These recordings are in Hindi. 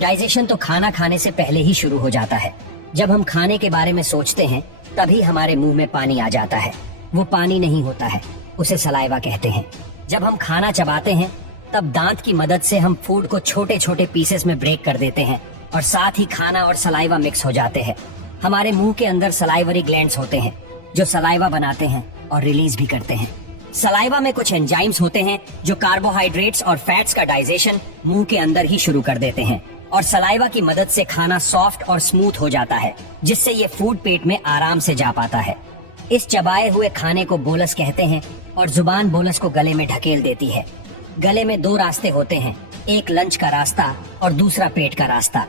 डाइजेशन तो खाना खाने से पहले ही शुरू हो जाता है। जब हम खाने के बारे में सोचते हैं तभी हमारे मुंह में पानी आ जाता है। वो पानी नहीं होता है, उसे सलाइवा कहते हैं। जब हम खाना चबाते हैं तब दांत की मदद से हम फूड को छोटे छोटे पीसेस में ब्रेक कर देते हैं और साथ ही खाना और सलाइवा मिक्स हो जाते हैं। हमारे मुंह के अंदर सलाइवरी ग्लैंड्स होते हैं जो सलाइवा बनाते हैं और रिलीज भी करते हैं। सलाइवा में कुछ एंजाइम्स होते हैं जो कार्बोहाइड्रेट्स और फैट्स का डाइजेशन मुंह के अंदर ही शुरू कर देते हैं और सलाइवा की मदद से खाना सॉफ्ट और स्मूथ हो जाता है, जिससे ये फूड पेट में आराम से जा पाता है। इस चबाए हुए खाने को बोलस कहते हैं और जुबान बोलस को गले में ढकेल देती है। गले में दो रास्ते होते हैं, एक लंच का रास्ता और दूसरा पेट का रास्ता।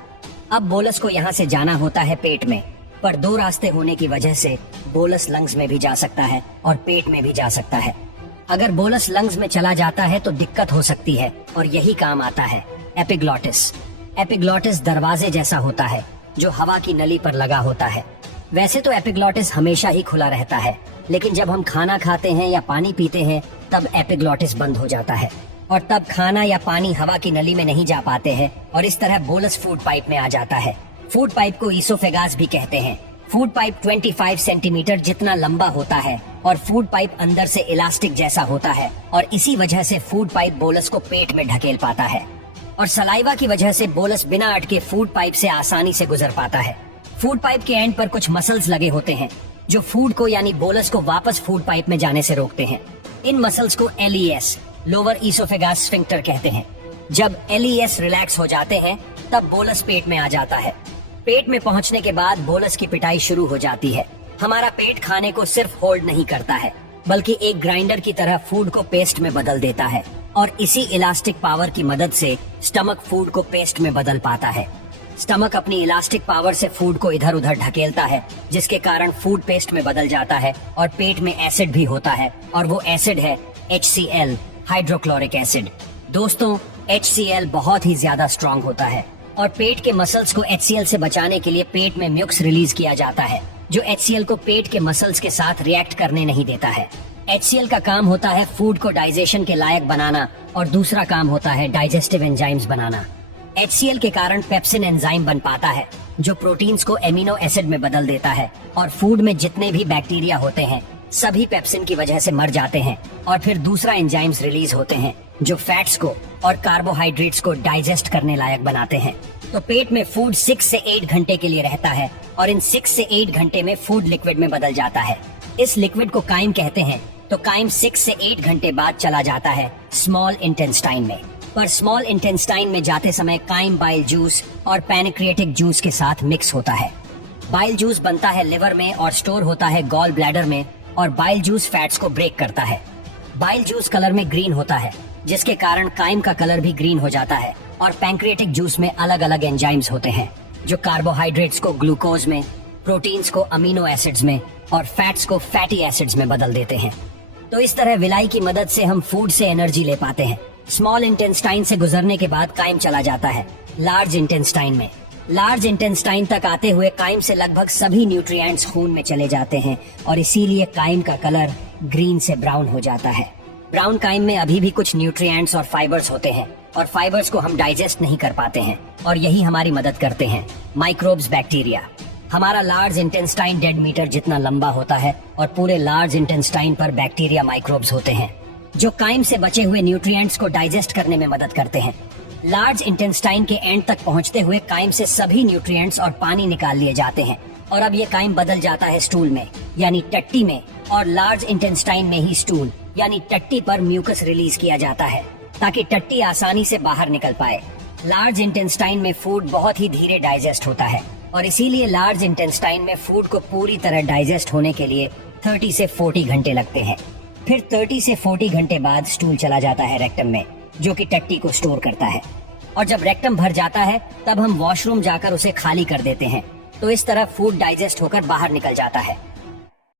अब बोलस को यहाँ से जाना होता है पेट में, पर दो रास्ते होने की वजह से बोलस लंग्स में भी जा सकता है और पेट में भी जा सकता है। अगर बोलस लंग्स में चला जाता है तो दिक्कत हो सकती है और यही काम आता है एपिग्लॉटिस। एपिग्लॉटिस दरवाजे जैसा होता है जो हवा की नली पर लगा होता है। वैसे तो एपिग्लॉटिस हमेशा ही खुला रहता है, लेकिन जब हम खाना खाते हैं या पानी पीते हैं तब एपिग्लॉटिस बंद हो जाता है और तब खाना या पानी हवा की नली में नहीं जा पाते हैं और इस तरह बोलस फूड पाइप में आ जाता है। फूड पाइप को ईसोफेगास भी कहते हैं। फूड पाइप 25 सेंटीमीटर जितना लंबा होता है और फूड पाइप अंदर से इलास्टिक जैसा होता है और इसी वजह से फूड पाइप बोलस को पेट में ढकेल पाता है और सलाइवा की वजह से बोलस बिना अटके फूड पाइप से आसानी से गुजर पाता है। फूड पाइप के एंड पर कुछ मसल्स लगे होते हैं जो फूड को यानी बोलस को वापस फूड पाइप में जाने से रोकते हैं। इन मसल्स को LES लोअर ईसोफेगास स्फिंक्टर कहते हैं। जब LES रिलैक्स हो जाते हैं तब बोलस पेट में आ जाता है। पेट में पहुंचने के बाद बोलस की पिटाई शुरू हो जाती है। हमारा पेट खाने को सिर्फ होल्ड नहीं करता है बल्कि एक ग्राइंडर की तरह फूड को पेस्ट में बदल देता है और इसी इलास्टिक पावर की मदद से स्टमक फूड को पेस्ट में बदल पाता है। स्टमक अपनी इलास्टिक पावर से फूड को इधर उधर ढकेलता है, जिसके कारण फूड पेस्ट में बदल जाता है और पेट में एसिड भी होता है और वो एसिड है HCl हाइड्रोक्लोरिक एसिड। दोस्तों, HCl बहुत ही ज्यादा स्ट्रॉन्ग होता है और पेट के मसल्स को HCl से बचाने के लिए पेट में म्यूक्स रिलीज किया जाता है जो HCl को पेट के मसल्स के साथ रिएक्ट करने नहीं देता है। HCl का काम होता है फूड को डाइजेशन के लायक बनाना और दूसरा काम होता है डाइजेस्टिव एंजाइम्स बनाना। HCl के कारण पेप्सिन एंजाइम बन पाता है जो प्रोटीन्स को एमिनो एसिड में बदल देता है और फूड में जितने भी बैक्टीरिया होते हैं सभी पेप्सिन की वजह से मर जाते हैं और फिर दूसरा एंजाइम्स रिलीज होते हैं जो फैट्स को और कार्बोहाइड्रेट्स को डाइजेस्ट करने लायक बनाते हैं। तो पेट में फूड 6 से 8 घंटे के लिए रहता है और इन 6 से 8 घंटे में फूड लिक्विड में बदल जाता है। इस लिक्विड को काइम कहते हैं। तो काइम 6 से 8 घंटे बाद चला जाता है स्मॉल इंटेस्टाइन में, पर स्मॉल इंटेस्टाइन में जाते समय काइम बाइल जूस और पैनक्रिएटिक जूस के साथ मिक्स होता है। बाइल जूस बनता है लिवर में और स्टोर होता है गॉल ब्लैडर में और बाइल जूस फैट्स को ब्रेक करता है। बाइल जूस कलर में ग्रीन होता है जिसके कारण काइम का कलर भी ग्रीन हो जाता है और पैंक्रिएटिक जूस में अलग अलग एंजाइम्स होते हैं जो कार्बोहाइड्रेट्स को ग्लूकोज में, प्रोटीन्स को अमीनो एसिड्स में और फैट्स को फैटी एसिड्स में बदल देते हैं। तो इस तरह विलाई की मदद से हम फूड से एनर्जी ले पाते हैं। स्मॉल इंटेस्टाइन से गुजरने के बाद काइम चला जाता है लार्ज इंटेस्टाइन में। लार्ज इंटेस्टाइन तक आते हुए काइम से लगभग सभी न्यूट्रिएंट्स खून में चले जाते हैं और इसीलिए काइम का कलर ग्रीन से ब्राउन हो जाता है। ब्राउन काइम में अभी भी कुछ न्यूट्रिएंट्स और फाइबर्स होते हैं और फाइबर्स को हम डाइजेस्ट नहीं कर पाते हैं और यही हमारी मदद करते हैं माइक्रोब्स, बैक्टीरिया। हमारा लार्ज इंटेस्टाइन 1.5 मीटर जितना लंबा होता है और पूरे लार्ज इंटेस्टाइन पर बैक्टीरिया माइक्रोब्स होते हैं जो काइम से बचे हुए न्यूट्रिएंट्स को डाइजेस्ट करने में मदद करते हैं। लार्ज इंटेस्टाइन के एंड तक पहुंचते हुए काइम से सभी न्यूट्रिएंट्स और पानी निकाल लिए जाते हैं और अब ये काइम बदल जाता है स्टूल में यानी टट्टी में और लार्ज इंटेस्टाइन में ही स्टूल यानी टट्टी पर म्यूकस रिलीज किया जाता है ताकि टट्टी आसानी से बाहर निकल पाए। लार्ज इंटेस्टाइन में फूड बहुत ही धीरे डाइजेस्ट होता है और इसीलिए लार्ज इंटेस्टाइन में फूड को पूरी तरह डाइजेस्ट होने के लिए 30 से 40 घंटे लगते हैं। फिर 30 से 40 घंटे बाद स्टूल चला जाता है रेक्टम में जो कि टट्टी को स्टोर करता है और जब रेक्टम भर जाता है तब हम वॉशरूम जाकर उसे खाली कर देते हैं। तो इस तरह फूड डाइजेस्ट होकर बाहर निकल जाता है